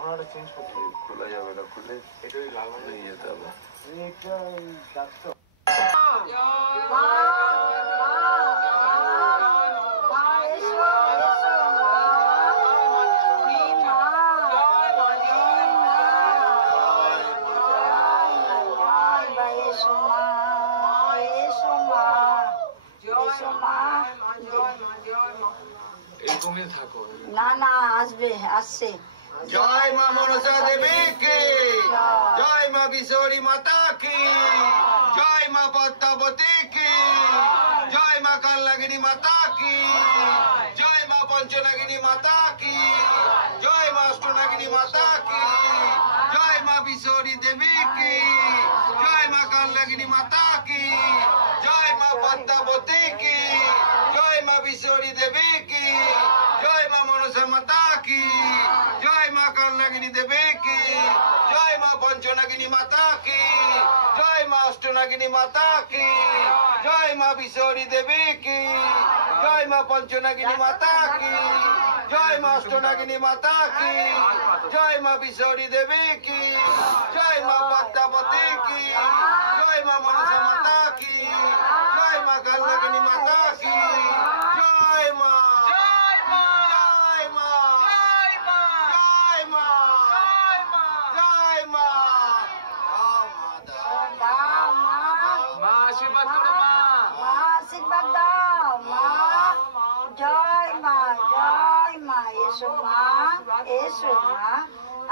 খোলা যাবে না, খুলে নিয়ে যেতে হবে। না না আসবে, আসছে। জয় মা মনসা দেবী কি জয়, মা বিশ্বরী মাতা কি জয়, মা পদ্মাবতী কি জয়, মা কালনাগিনী মাতা কি জয়, মা পঞ্চনাগিনী মাতা কি জয়, মা অষ্টনাগিনী মাতা কি জয়, মা বিশ্বরী দেবী কি জয়, মা কালনাগিনী মাতা কি জয়, মা পদ্মাবতী কি জয়, মা বিশ্বরী দেবী কি জয়, মা মনসা মাতা কি জয়, মা কালনাগিনী দেবী কি জয়, মা পঞ্চনাগিনী মাতা কি জয়, মা অষ্টনাগিনী মাতা কি জয়, মা বিশ্বরী দেবী কি জয়, মা পঞ্চনাগিনী মাতা কি জয়, মা অষ্টনাগিনী মাতা কি জয়, মা বিশ্বরী দেবী কি জয়, মা পদ্মাবতী কি জয়, মা মনসা মাতা কি জয়, মা কালনাগিনী মাতা কি জয়, মা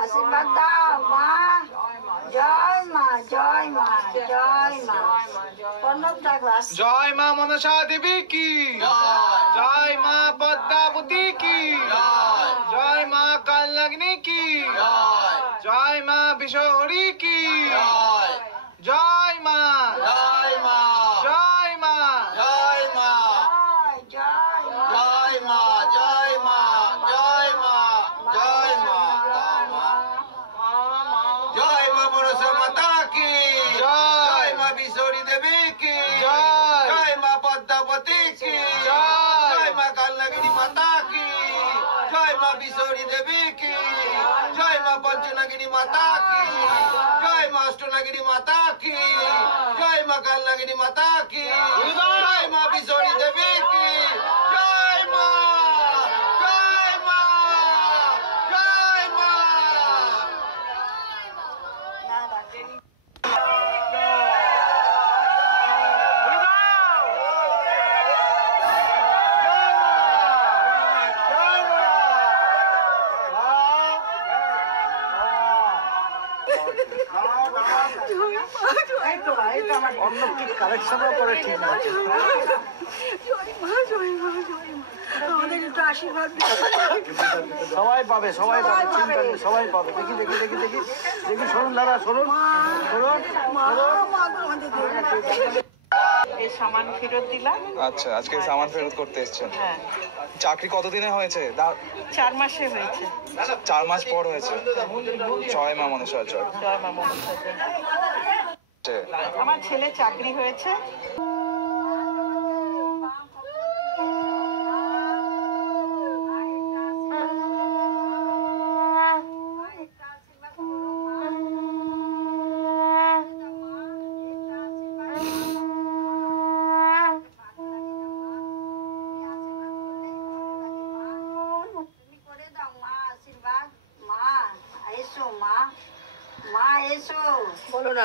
আশীর্বাদ দাও মা। জয় মা, জয় মা, জয় মা। জয় মা মনসা দেবী কি জয়, মা পদ্মাবতী কি জয়, মা কালনাগিনী কি জয়, মা বিশ্বহরি কি জয়, মা জয় মা জয় মা জয় মা জয় মা জয় মা জয় মা জয় মা জয়, মা মনসা মাতা কি জয়, মা বিশ্বরী দেবী কি জয়, মা পদ্মাবতী কি জয়, মা কালনাগিনী মাতা কি জয়, মা বিশ্বরী দেবী কি জয়, মা পঞ্চনাগিনী মাতা কি জয়, মা অষ্টনাগিনী মাতা কি জয়, মা কালনাগিনী মাতা কি জয়, মা বিশ্বরী দেবী কি জয়, মা জয় মা জয় মা। অন্য কি কালেকশনও করে ঠিক আছে। সবাই পাবে, সবাই পাবে, চিন্তা নেই, সবাই পাবে। দেখি দেখি দেখি দেখি দেখি, শুনুন দাদা, শুনুন শুনুন। এই সামান ফেরত দিলাম। আচ্ছা, আজকে সামান ফেরত করতে এসেছেন? হ্যাঁ। চাকরি কতদিনে হয়েছে? 4 মাসে হয়েছে। 4 মাস পর হয়েছে। জয় মা মনসা জয়। জয় মা মনসা জয়। আমার ছেলে চাকরি হয়েছে। বলো না,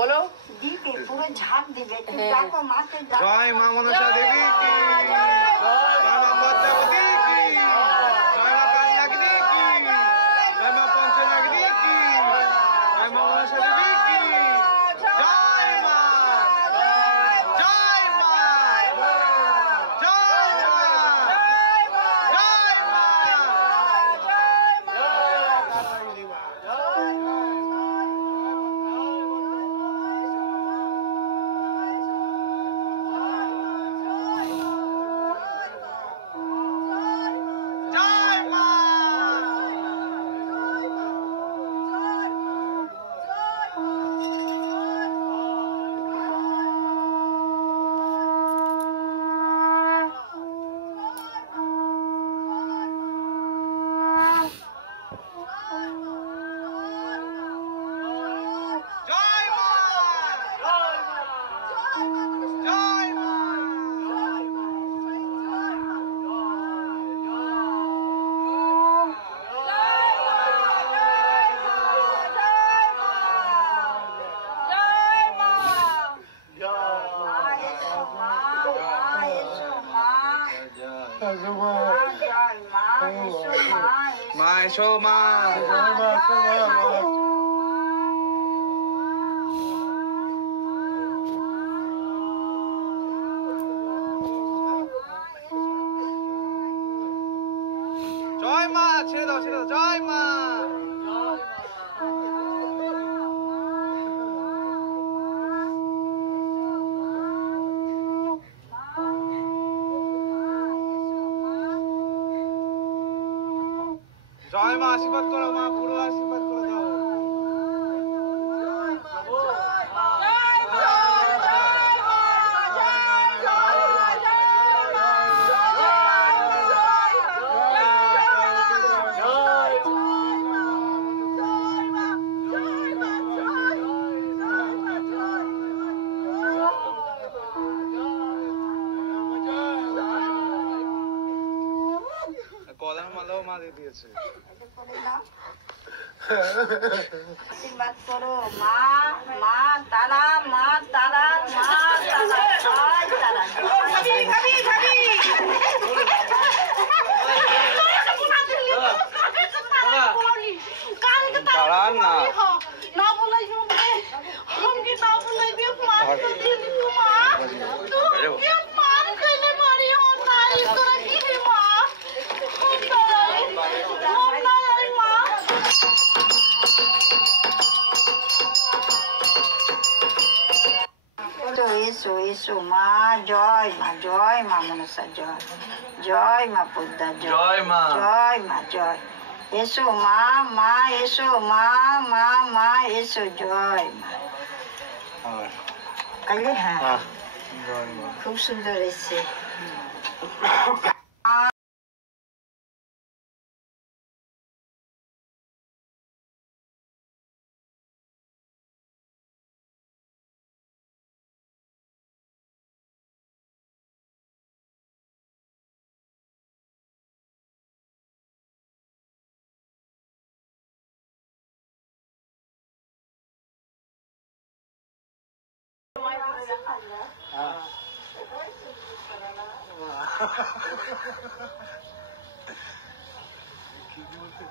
বলো। দিবে, পুরো ঝাঁপ দিবে। দেখো মাকে। জয় মা মনসা দেবী কি জয়, মা পদ্মাবতী কি জয়, মা কালনাগিনী কি জয়, মা পঞ্চনাগিনী কি জয়, মা মনসা দেবী কি জয়, মা জয় মা জয় মা জয় মা। জয় মা এসো মা এসো মা জয় মা ছেড়ে দাও জয় মা জয় মা আশীর্বাদ করো মা পুরো আশীর্বাদ করে দাও গলার মালাও মা দিয়ে দিয়েছে আশীর্বাদ করো মা মা তারা মা তারা মা তারা জয় তারা দাঁড়ান না না বলাইবো हमके ना बोलाइबे मान तो दिली तू मां तू के मान कइले मारी हो नारी तोरा की रे मां हम ना आई मां তো এসো এসো মা জয় মা মনসা জয় মা পদ্মা জয় মা জয় মা জয় এসো মা মা এসো মা মা মা এসো জয় মা কালে হ্যাঁ জয় মা খুব সুন্দর এসছে কি বলতে